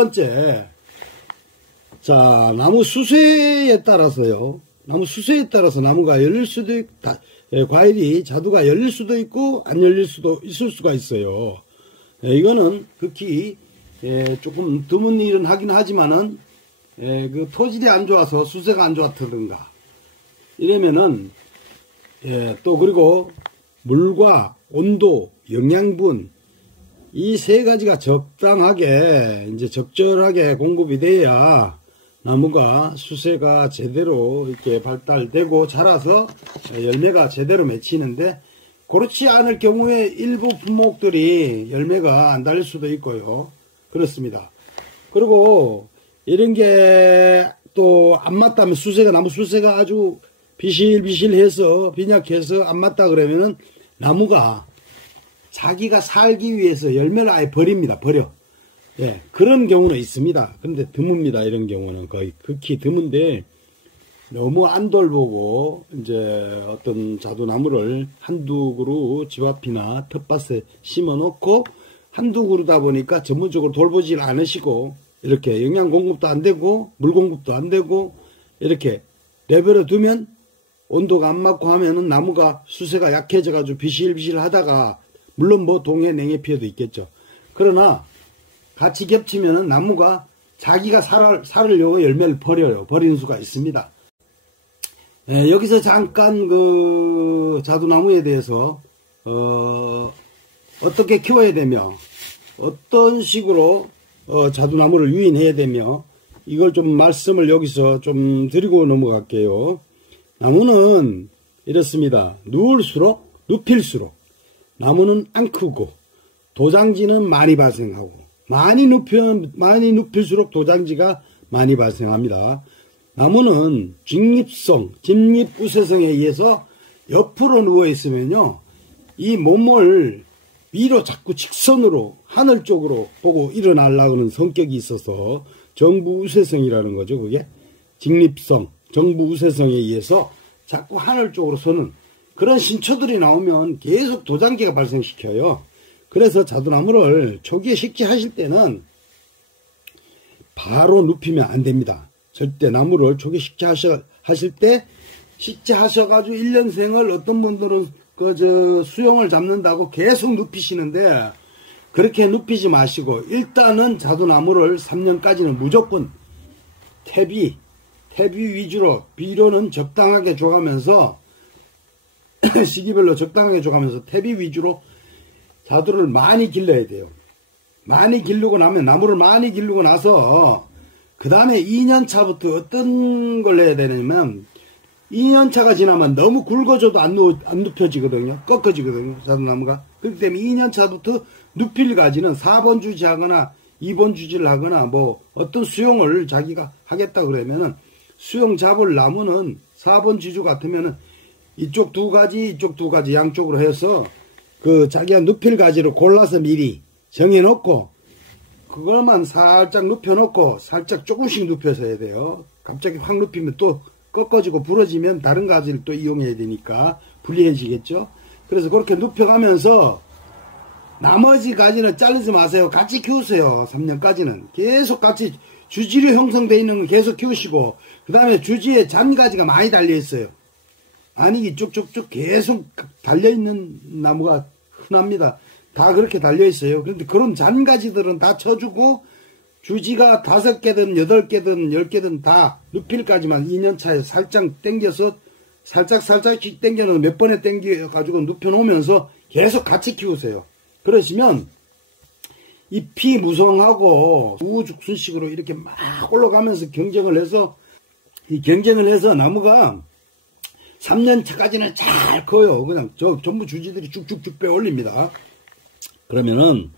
번째, 자, 나무 수세에 따라서요. 나무 수세에 따라서 나무가 열릴 수도 있고, 과일이 자두가 열릴 수도 있고 안 열릴 수도 있을 수가 있어요. 이거는 극히 조금 드문 일은 하긴 하지만은 그 토질이 안 좋아서 수세가 안 좋았다든가 이러면은 또 그리고 물과 온도, 영양분 이 세 가지가 적당하게 이제 적절하게 공급이 돼야 나무가 수세가 제대로 이렇게 발달되고 자라서 열매가 제대로 맺히는데, 그렇지 않을 경우에 일부 품목들이 열매가 안 달릴 수도 있고요. 그렇습니다. 그리고 이런 게 또 안 맞다면 나무 수세가 아주 비실비실해서 빈약해서 안 맞다 그러면은 나무가 자기가 살기 위해서 열매를 아예 버려. 그런 경우는 있습니다. 그런데 드뭅니다. 이런 경우는 거의 극히 드문데, 너무 안 돌보고 이제 어떤 자두나무를 한두 그루 집 앞이나 텃밭에 심어 놓고 한두 그루다 보니까 전문적으로 돌보질 않으시고 이렇게 영양 공급도 안 되고 물 공급도 안 되고 이렇게 내버려 두면 온도가 안 맞고 하면은 나무가 수세가 약해져 가지고 비실비실 하다가, 물론 뭐 동해 냉해 피해도 있겠죠. 그러나 같이 겹치면은 나무가 자기가 살으려고 열매를 버리는 수가 있습니다. 여기서 잠깐 그 자두나무에 대해서 어떻게 키워야 되며 어떤 식으로 자두나무를 유인해야 되며 이걸 좀 말씀을 여기서 좀 드리고 넘어갈게요. 나무는 이렇습니다. 눕힐수록 나무는 안 크고 도장지는 많이 발생하고, 많이 눕힐수록 도장지가 많이 발생합니다. 나무는 직립 우세성에 의해서 옆으로 누워 있으면요, 이 몸을 위로 자꾸 직선으로 하늘 쪽으로 보고 일어나려고 하는 성격이 있어서 정부 우세성이라는 거죠. 그게 직립성, 정부 우세성에 의해서 자꾸 하늘 쪽으로 서는 그런 신초들이 나오면 계속 도장지가 발생시켜요. 그래서 자두나무를 초기에 식재하실 때는 바로 눕히면 안 됩니다. 절대 나무를 초기 식재하실 때 식재하셔가지고 1년생을 어떤 분들은 수영을 잡는다고 계속 눕히시는데, 그렇게 눕히지 마시고 일단은 자두나무를 3년까지는 무조건 퇴비 위주로, 비료는 적당하게 줘가면서 시기별로 적당하게 줘가면서 퇴비 위주로 자두를 많이 길러야 돼요. 많이 기르고 나면, 나무를 많이 기르고 나서 그 다음에 2년차부터 어떤 걸 해야 되냐면, 2년차가 지나면 너무 굵어져도 안 눕혀지거든요. 꺾어지거든요. 자두나무가. 그렇기 때문에 2년차부터 눕힐 가지는 4번 주지하거나 2번 주지를 하거나 뭐 어떤 수용을 자기가 하겠다 그러면은, 수용 잡을 나무는 4번 주주 같으면은 이쪽 두 가지 이쪽 두 가지 양쪽으로 해서 그 자기가 눕힐 가지를 골라서 미리 정해놓고 그것만 살짝 눕혀놓고 살짝 조금씩 눕혀서 해야 돼요. 갑자기 확 눕히면 또 꺾어지고 부러지면 다른 가지를 또 이용해야 되니까 불리해지겠죠. 그래서 그렇게 눕혀가면서 나머지 가지는 자르지 마세요. 같이 키우세요. 3년까지는 계속 같이 주지로 형성되어 있는 건 계속 키우시고, 그 다음에 주지에 잔가지가 많이 달려 있어요. 아니 쭉쭉쭉 계속 달려있는 나무가 흔합니다. 다 그렇게 달려있어요. 그런데 그런 잔가지들은 다 쳐주고, 주지가 5개든 8개든 10개든 다 눕힐까지만 2년차에 살짝 당겨서 살짝씩 당겨는 몇 번에 당겨가지고 눕혀놓으면서 계속 같이 키우세요. 그러시면 잎이 무성하고 우죽순식으로 이렇게 막 올라가면서 경쟁을 해서 나무가 3년차까지는 잘 커요. 그냥 전부 주지들이 쭉쭉쭉 빼 올립니다. 그러면은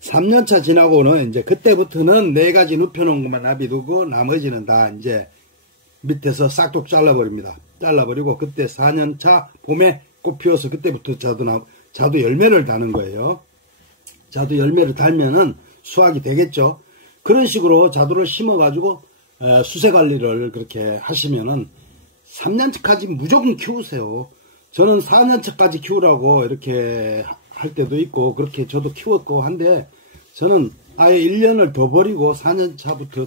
3년차 지나고는 이제 그때부터는 4가지 눕혀놓은 것만 놔두고 나머지는 다 이제 밑에서 싹둑 잘라버립니다. 잘라버리고 그때 4년차 봄에 꽃 피워서 그때부터 자두 열매를 다는 거예요. 자두 열매를 달면은 수확이 되겠죠. 그런 식으로 자두를 심어가지고 수세 관리를 그렇게 하시면은 3년차까지 무조건 키우세요. 저는 4년차까지 키우라고 이렇게 할 때도 있고 그렇게 저도 키웠고 한데, 저는 아예 1년을 더 버리고 4년 차부터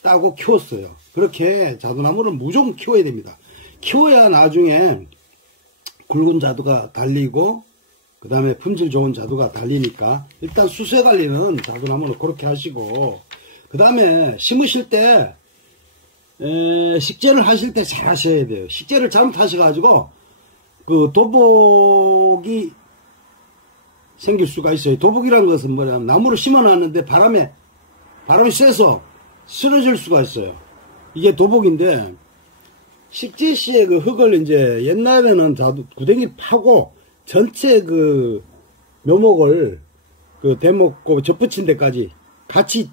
따고 키웠어요. 그렇게 자두나무를 무조건 키워야 됩니다. 키워야 나중에 굵은 자두가 달리고 그 다음에 품질 좋은 자두가 달리니까 일단 수세 관리는 자두나무는 그렇게 하시고 그 다음에 심으실 때 식재를 하실 때 잘 하셔야 돼요. 식재를 잘못하셔가지고 그 도복이 생길 수가 있어요. 도복이라는 것은 뭐냐면 나무를 심어놨는데 바람이 쐬서 쓰러질 수가 있어요. 이게 도복인데 식재 시에 그 흙을 이제 옛날에는 자두 구덩이 파고 전체 그 묘목을 그 대목고 접붙인 데까지 같이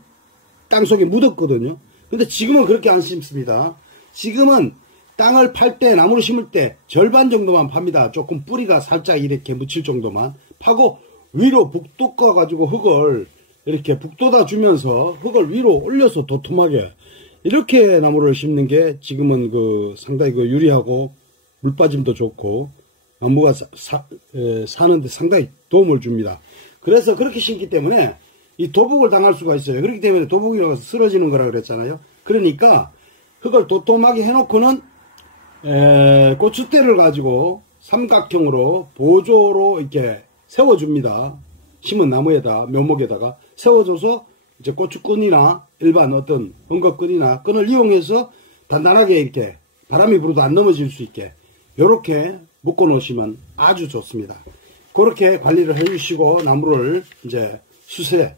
땅속에 묻었거든요. 근데 지금은 그렇게 안 심습니다. 지금은 땅을 팔 때 나무를 심을 때 절반 정도만 팝니다. 조금 뿌리가 살짝 이렇게 묻힐 정도만 파고 위로 북돋아 가지고 흙을 이렇게 북돋아 주면서 흙을 위로 올려서 도톰하게 이렇게 나무를 심는 게 지금은 그 상당히 그 유리하고 물 빠짐도 좋고 나무가 사는데 상당히 도움을 줍니다. 그래서 그렇게 심기 때문에 이 도복을 당할 수가 있어요. 그렇기 때문에 도복이라고 해서 쓰러지는 거라 그랬잖아요. 그러니까 흙을 도톰하게 해놓고는 고추대를 가지고 삼각형으로 보조로 이렇게 세워줍니다. 심은 나무에다 묘목에다가 세워줘서 이제 고추끈이나 일반 어떤 헝겊끈이나 끈을 이용해서 단단하게 이렇게 바람이 불어도 안 넘어질 수 있게 이렇게 묶어 놓으시면 아주 좋습니다. 그렇게 관리를 해주시고 나무를 이제 수세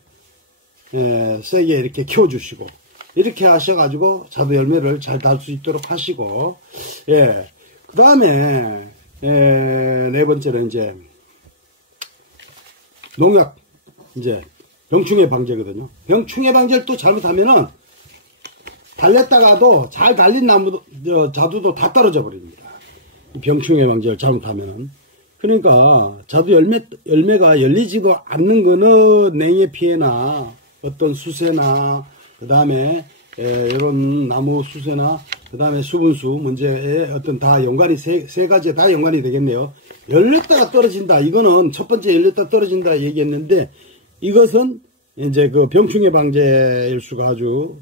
세게 이렇게 키워주시고 이렇게 하셔가지고 자두 열매를 잘 달 수 있도록 하시고 그 다음에 네 번째는 이제 농약 이제 병충해 방제거든요. 병충해 방제를 또 잘못하면은 달렸다가도 잘 달린 나무도 자두도 다 떨어져 버립니다. 병충해 방제를 잘못하면은. 그러니까 자두 열매가 열리지도 않는 거는 냉해 피해나 어떤 수세나 그 다음에 이런 나무 수세나 그 다음에 수분수 문제에 어떤 다 연관이 세 가지 다 연관이 되겠네요. 열렸다가 떨어진다. 이거는 첫 번째 열렸다 떨어진다 얘기했는데 이것은 이제 그 병충해 방제일 수가 아주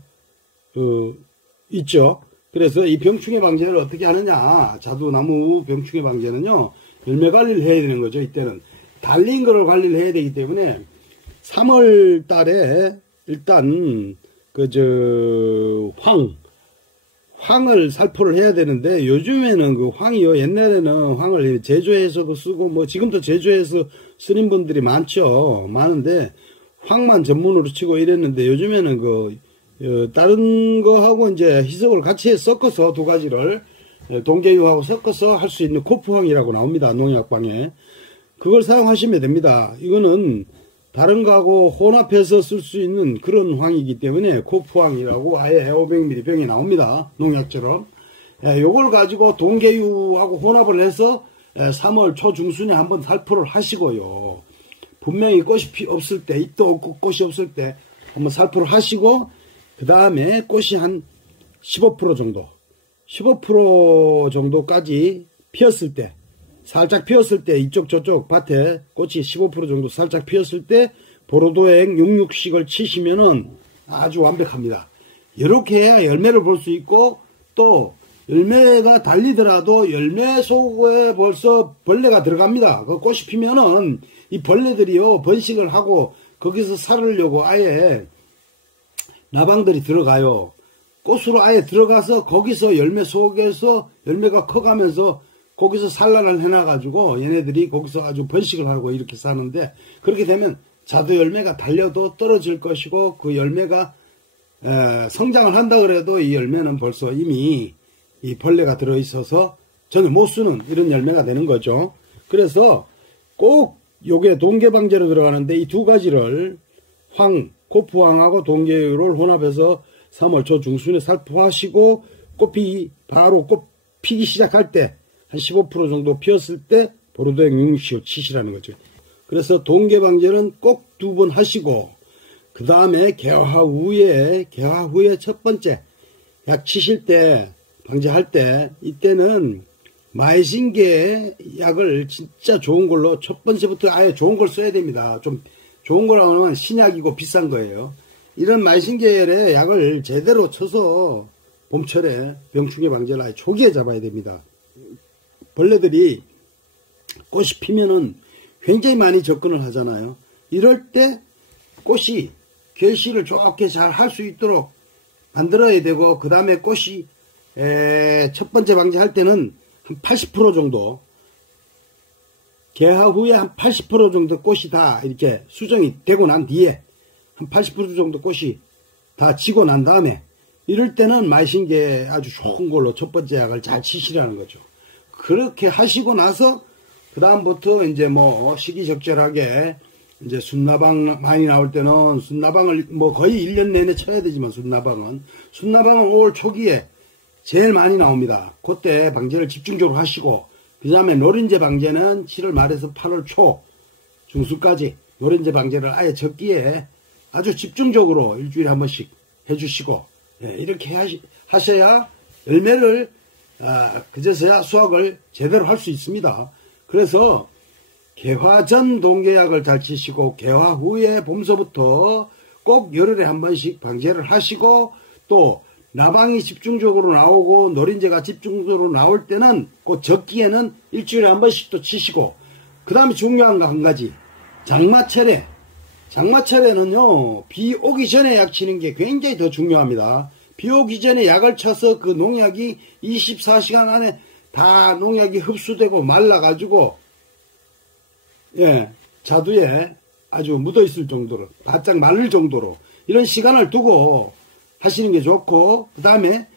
있죠. 그래서 이 병충해 방제를 어떻게 하느냐. 자두나무 병충해 방제는요. 열매 관리를 해야 되는 거죠. 이때는 달린 거를 관리를 해야 되기 때문에 3월 달에 일단 황을 살포를 해야 되는데 요즘에는 그 황이요. 옛날에는 황을 제조해서도 쓰고 뭐 지금도 제조해서 쓰는 분들이 많은데 황만 전문으로 치고 이랬는데 요즘에는 다른 거하고 이제 희석을 같이 섞어서 두 가지를 동계유하고 섞어서 할 수 있는 코프황이라고 나옵니다. 농약방에. 그걸 사용하시면 됩니다. 이거는 다른 거하고 혼합해서 쓸 수 있는 그런 황이기 때문에 코프황이라고 아예 500ml 병이 나옵니다. 농약처럼. 요걸 가지고 동계유하고 혼합을 해서 3월 초중순에 한번 살포를 하시고요. 분명히 꽃이 없을 때, 잎도 없고 꽃이 없을 때 한번 살포를 하시고 그 다음에 꽃이 한 15% 정도 15% 정도까지 피었을 때 살짝 피었을 때 이쪽 저쪽 밭에 꽃이 15% 정도 살짝 피었을 때 보로도액 66씩을 치시면은 아주 완벽합니다. 이렇게 해야 열매를 볼 수 있고 또 열매가 달리더라도 열매 속에 벌써 벌레가 들어갑니다. 그 꽃이 피면은 이 벌레들이요 번식을 하고 거기서 살으려고 아예 나방들이 들어가요. 꽃으로 아예 들어가서 거기서 열매 속에서 열매가 커가면서 거기서 산란을 해놔가지고 얘네들이 거기서 아주 번식을 하고 이렇게 사는데 그렇게 되면 자두 열매가 달려도 떨어질 것이고 그 열매가 성장을 한다 그래도 이 열매는 벌써 이미 이 벌레가 들어있어서 전혀 못 쓰는 이런 열매가 되는 거죠. 그래서 꼭 요게 동계방제로 들어가는데 이 두 가지를 코프황하고 동계유를 혼합해서 3월 초 중순에 살포하시고 꽃이 바로 꽃 피기 시작할 때 한 15% 정도 피었을 때 보로도액 66을 치시라는 거죠. 그래서 동계방제는 꼭 2번 하시고 그 다음에 개화 후에 첫 번째 약 치실 때 방제할 때 이때는 마이신계 약을 진짜 좋은 걸로 첫 번째부터 아예 좋은 걸 써야 됩니다. 좀 좋은 거라고 하면 신약이고 비싼 거예요. 이런 마이신 계열의 약을 제대로 쳐서 봄철에 병충해 방제를 아예 초기에 잡아야 됩니다. 벌레들이 꽃이 피면은 굉장히 많이 접근을 하잖아요. 이럴 때 꽃이 결실을 좋게 잘 할 수 있도록 만들어야 되고, 그 다음에 꽃이 첫 번째 방제할 때는 한 80% 정도, 개화 후에 한 80% 정도 꽃이 다 이렇게 수정이 되고 난 뒤에 한 80% 정도 꽃이 다 지고 난 다음에, 이럴 때는 마이신계 아주 좋은 걸로 첫 번째 약을 잘 치시라는 거죠. 그렇게 하시고 나서 그 다음부터 이제 뭐 시기적절하게 이제 순나방 많이 나올 때는 순나방을 뭐 거의 1년 내내 쳐야 되지만, 순나방은 5월 초기에 제일 많이 나옵니다. 그때 방제를 집중적으로 하시고, 그 다음에 노린재 방제는 7월 말에서 8월 초 중순까지 노린재 방제를 아예 적기에 아주 집중적으로 일주일에 한 번씩 해주시고, 예, 이렇게 하셔야 열매를 그제서야 수확을 제대로 할 수 있습니다. 그래서 개화 전 동계약을 잘 치시고, 개화 후에 봄서부터 꼭 열흘에 한 번씩 방제를 하시고, 또 나방이 집중적으로 나오고 노린재가 집중적으로 나올 때는 그 적기에는 일주일에 한 번씩 또 치시고, 그 다음에 중요한 거 한 가지, 장마철에. 장마철에는요, 비 오기 전에 약 치는 게 굉장히 더 중요합니다. 비 오기 전에 약을 쳐서 그 농약이 24시간 안에 다 농약이 흡수되고 말라가지고, 예, 자두에 아주 묻어있을 정도로, 바짝 마를 정도로, 이런 시간을 두고 하시는 게 좋고, 그 다음에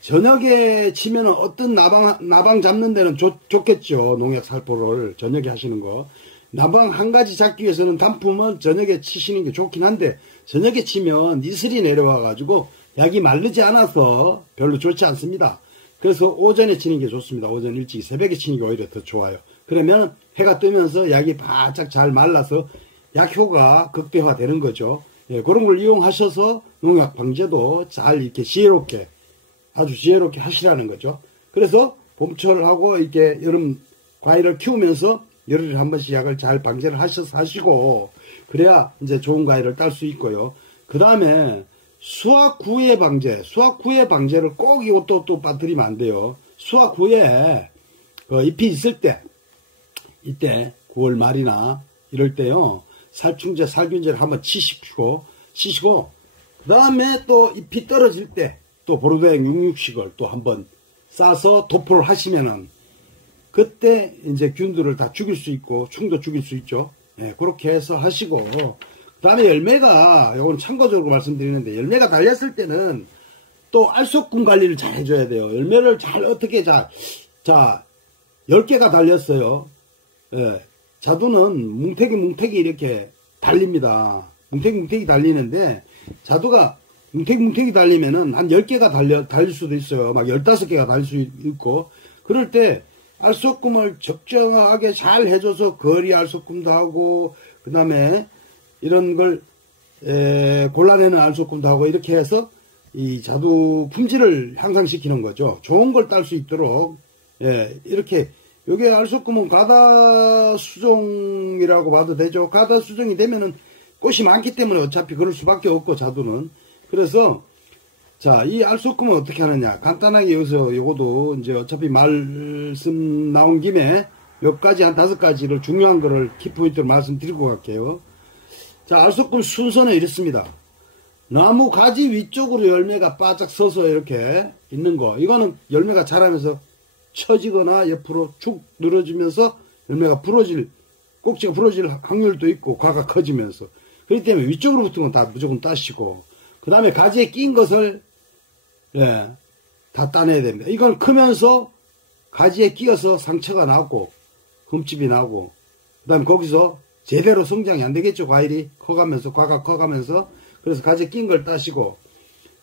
저녁에 치면 어떤 나방 잡는 데는 좋겠죠. 농약 살포를 저녁에 하시는 거. 나방 한 가지 잡기 위해서는 단품은 저녁에 치시는 게 좋긴 한데, 저녁에 치면 이슬이 내려와가지고 약이 마르지 않아서 별로 좋지 않습니다. 그래서 오전에 치는 게 좋습니다. 오전 일찍 새벽에 치는 게 오히려 더 좋아요. 그러면 해가 뜨면서 약이 바짝 잘 말라서 약효가 극대화 되는 거죠. 예, 그런 걸 이용하셔서 농약 방제도 잘 이렇게 지혜롭게, 아주 지혜롭게 하시라는 거죠. 그래서 봄철하고 이렇게 여름 과일을 키우면서 열흘에 한 번씩 약을 잘 방제를 하셔서 하시고, 그래야 이제 좋은 과일을 딸 수 있고요. 그 다음에 수확 후에 방제를 꼭 이것도 또 빠뜨리면 안 돼요. 수확 후에 잎이 있을 때, 이때 9월 말이나 이럴 때요, 살충제, 살균제를 한번 치시고, 그 다음에 또 잎이 떨어질 때 또 보르도액 660을 또 한번 싸서 도포를 하시면은, 그때 이제 균들을 다 죽일 수 있고 충도 죽일 수 있죠. 예, 그렇게 해서 하시고, 그 다음에 열매가, 요건 참고적으로 말씀드리는데, 열매가 달렸을 때는 또 알속금 관리를 잘 해줘야 돼요. 열매를 잘 어떻게 자 10개가 달렸어요. 예, 자두는 뭉태기 이렇게 달립니다. 뭉태기 달리는데, 자두가 뭉태기 달리면은 한 10개가 달릴 수도 있어요. 막 15개가 달릴 수 있고, 그럴 때 알속금을 적정하게 잘 해줘서 거리 알속금도 하고, 그 다음에 이런 걸 골라내는 알속금도 하고, 이렇게 해서 이 자두 품질을 향상시키는 거죠. 좋은 걸 딸 수 있도록. 예, 이렇게. 요게 알속금은 가다수종이라고 봐도 되죠. 가다수종이 되면은 꽃이 많기 때문에 어차피 그럴 수밖에 없고, 자두는. 그래서 자, 이 알속금은 어떻게 하느냐. 간단하게 여기서 요거도 이제 어차피 말씀 나온 김에 몇 가지, 한 5가지를 중요한 거를 키포인트로 말씀드리고 갈게요. 자, 알속금 순서는 이렇습니다. 나무 가지 위쪽으로 열매가 바짝 서서 이렇게 있는 거. 이거는 열매가 자라면서 처지거나 옆으로 축 늘어지면서 열매가 꼭지가 부러질 확률도 있고, 과가 커지면서. 그렇기 때문에 위쪽으로 붙은 건 다 무조건 따시고, 그 다음에 가지에 낀 것을, 예, 다 따내야 됩니다. 이건 크면서 가지에 끼어서 상처가 나고, 흠집이 나고, 그 다음에 거기서 제대로 성장이 안 되겠죠. 과일이 커가면서, 과가 커가면서. 그래서 가지에 낀 걸 따시고,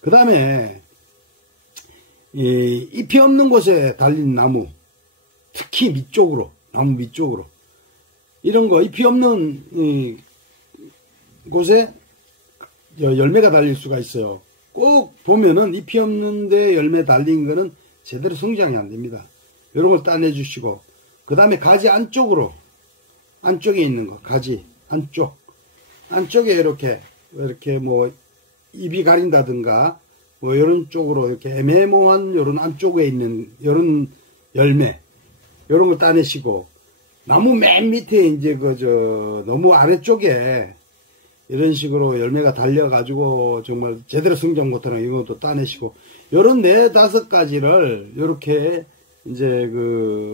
그 다음에, 잎이 없는 곳에 달린 나무, 특히 나무 밑쪽으로. 이런 거, 잎이 없는 곳에 열매가 달릴 수가 있어요. 꼭 보면은 잎이 없는데 열매 달린 거는 제대로 성장이 안 됩니다. 이런 걸 따내주시고, 그 다음에 가지 안쪽에 있는 거, 가지 안쪽. 안쪽에 이렇게 뭐 입이 가린다든가 뭐 이런 쪽으로 이렇게 애매모호한 이런 안쪽에 있는 이런 열매 이런 걸 따내시고, 나무 맨 밑에 이제 너무 아래쪽에 이런 식으로 열매가 달려가지고 정말 제대로 성장 못하는 이것도 따내시고, 요런 4-5가지를 요렇게 이제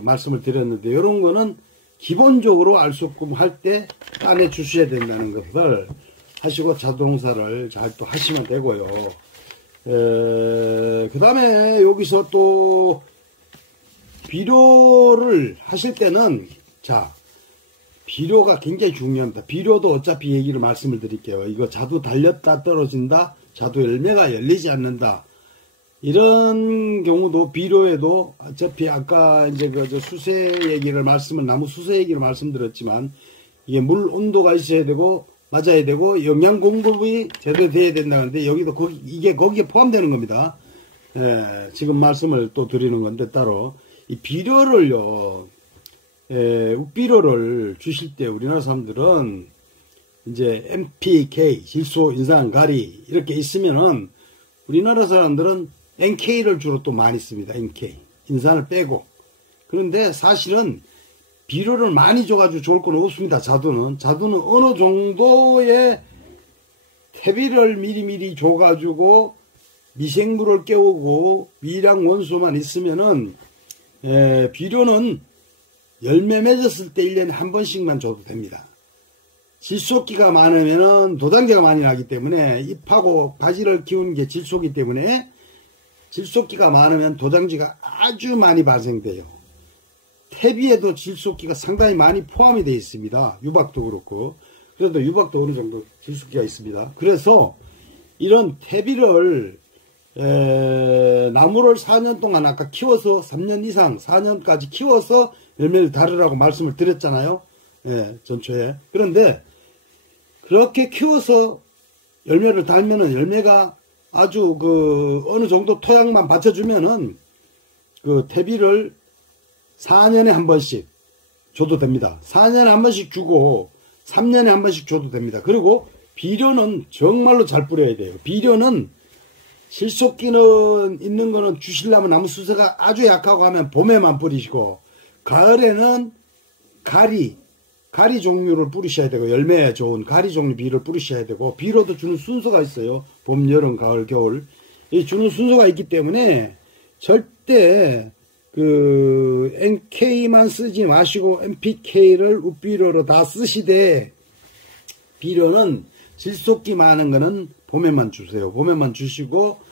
말씀을 드렸는데, 요런 거는 기본적으로 알수금 할 때 따내 주셔야 된다는 것을 하시고 자두농사를 잘 또 하시면 되고요. 그 다음에 여기서 또 비료를 하실 때는, 자, 비료가 굉장히 중요합니다. 비료도 어차피 얘기를 말씀을 드릴게요. 이거 자두 달렸다 떨어진다, 자두 열매가 열리지 않는다, 이런 경우도 비료에도 어차피 아까 이제 수세 얘기를 나무 수세 얘기를 말씀드렸지만, 이게 물 온도가 있어야 되고 맞아야 되고 영양 공급이 제대로 돼야 된다는데, 여기도 이게 거기에 포함되는 겁니다. 지금 말씀을 또 드리는 건데, 따로 이 비료를요, 욱비료를 주실 때 우리나라 사람들은 이제 NPK, 질소, 인산, 가리 이렇게 있으면은, 우리나라 사람들은 NK를 주로 또 많이 씁니다. NK, 인산을 빼고. 그런데 사실은 비료를 많이 줘가지고 좋을 건 없습니다. 자두는 어느 정도의 퇴비를 미리미리 줘가지고 미생물을 깨우고 미량 원소만 있으면은, 비료는 열매 맺었을 때 1년에 한 번씩만 줘도 됩니다. 질소기가 많으면은 도장지가 많이 나기 때문에, 잎하고 가지를 키우는 게 질소기 때문에 질소기가 많으면 도장지가 아주 많이 발생돼요. 퇴비에도 질소기가 상당히 많이 포함이 되어 있습니다. 유박도 그렇고. 그래도 유박도 어느 정도 질소기가 있습니다. 그래서 이런 퇴비를 나무를 4년 동안 아까 키워서 3년 이상 4년까지 키워서 열매를 다르라고 말씀을 드렸잖아요. 전초에. 그런데 그렇게 키워서 열매를 달면은, 열매가 아주 어느 정도 토양만 받쳐주면은 퇴비를 4년에 한 번씩 줘도 됩니다. 4년에 한 번씩 주고 3년에 한 번씩 줘도 됩니다. 그리고 비료는 정말로 잘 뿌려야 돼요. 비료는 실속기는 있는 거는 주시려면 나무 수세가 아주 약하고 하면 봄에만 뿌리시고, 가을에는 가리 종류를 뿌리셔야 되고, 열매에 좋은 가리 종류 비료를 뿌리셔야 되고, 비료도 주는 순서가 있어요. 봄, 여름, 가을, 겨울. 이 주는 순서가 있기 때문에 절대 NK만 쓰지 마시고 NPK를 욱비료로 다 쓰시되, 비료는 질소기 많은 거는 봄에만 주세요. 봄에만 주시고,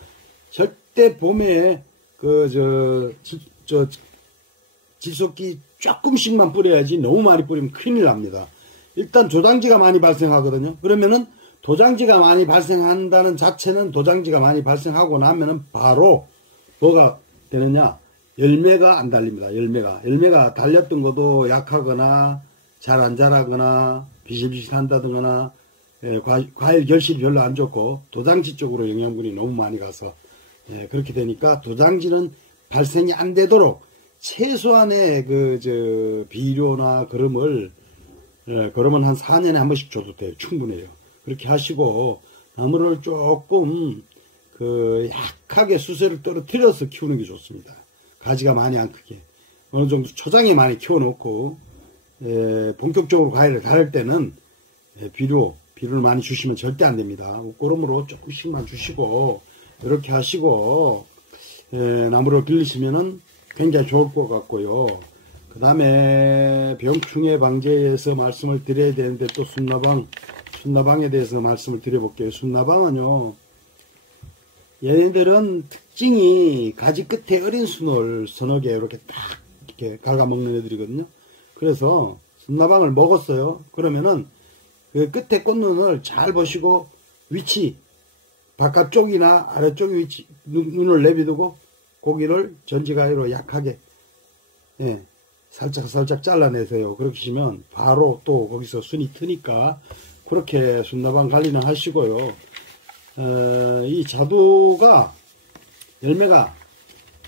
절대 봄에 질소기 조금씩만 뿌려야지, 너무 많이 뿌리면 큰일 납니다. 일단 도장지가 많이 발생하거든요. 그러면은 도장지가 많이 발생한다는 자체는, 도장지가 많이 발생하고 나면은 바로 뭐가 되느냐, 열매가 안 달립니다. 열매가 달렸던 것도 약하거나 잘 안 자라거나 비실비실 한다거나, 과일 결실이 별로 안 좋고 도장지 쪽으로 영양분이 너무 많이 가서, 그렇게 되니까 도장지는 발생이 안 되도록 최소한의 비료나 그름은 한 4년에 한 번씩 줘도 돼요. 충분해요. 그렇게 하시고, 나무를 조금 약하게 수세를 떨어뜨려서 키우는 게 좋습니다. 가지가 많이 안 크게, 어느 정도 초장에 많이 키워놓고, 본격적으로 과일을 다릴 때는 비료를 많이 주시면 절대 안 됩니다. 그러므로 조금씩만 주시고, 이렇게 하시고 나무를 길리시면은 굉장히 좋을 것 같고요. 그 다음에 병충해 방제에서 말씀을 드려야 되는데, 또 순나방에 대해서 말씀을 드려볼게요. 순나방은요, 얘네들은 특징이 가지 끝에 어린 순을 서너 개 이렇게 딱 이렇게 갉아먹는 애들이거든요. 그래서 순나방을 먹었어요. 그러면은 그 끝에 꽃눈을 잘 보시고, 위치 바깥쪽이나 아래쪽 위치 눈을 내비두고 고기를 전지가위로 약하게 살짝 잘라내세요. 그렇게 하시면 바로 또 거기서 순이 트니까, 그렇게 순나방 관리는 하시고요. 이 자두가 열매가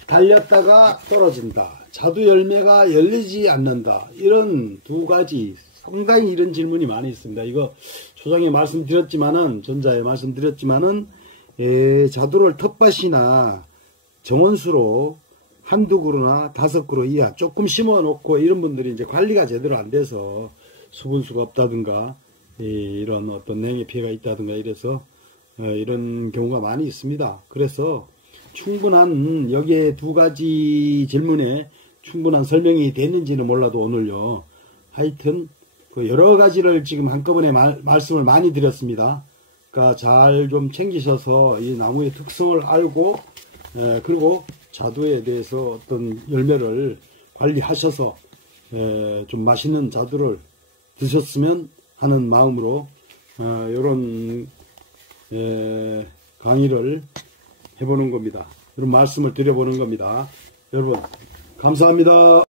달렸다가 떨어진다, 자두 열매가 열리지 않는다, 이런 두 가지 상당히 이런 질문이 많이 있습니다. 이거 초장에 말씀드렸지만은, 전자에 말씀드렸지만은, 자두를 텃밭이나 정원수로 한두 그루나 5그루 이하 조금 심어 놓고 이런 분들이 이제 관리가 제대로 안 돼서 수분수가 없다든가, 이런 어떤 냉해 피해가 있다든가 이래서, 이런 경우가 많이 있습니다. 그래서 충분한, 여기에 2가지 질문에 충분한 설명이 됐는지는 몰라도 오늘요. 하여튼, 그 여러 가지를 지금 한꺼번에 말씀을 많이 드렸습니다. 그러니까 잘 좀 챙기셔서 이 나무의 특성을 알고, 그리고 자두에 대해서 어떤 열매를 관리하셔서, 좀 맛있는 자두를 드셨으면 하는 마음으로, 요런, 강의를 해보는 겁니다. 이런 말씀을 드려보는 겁니다. 여러분, 감사합니다.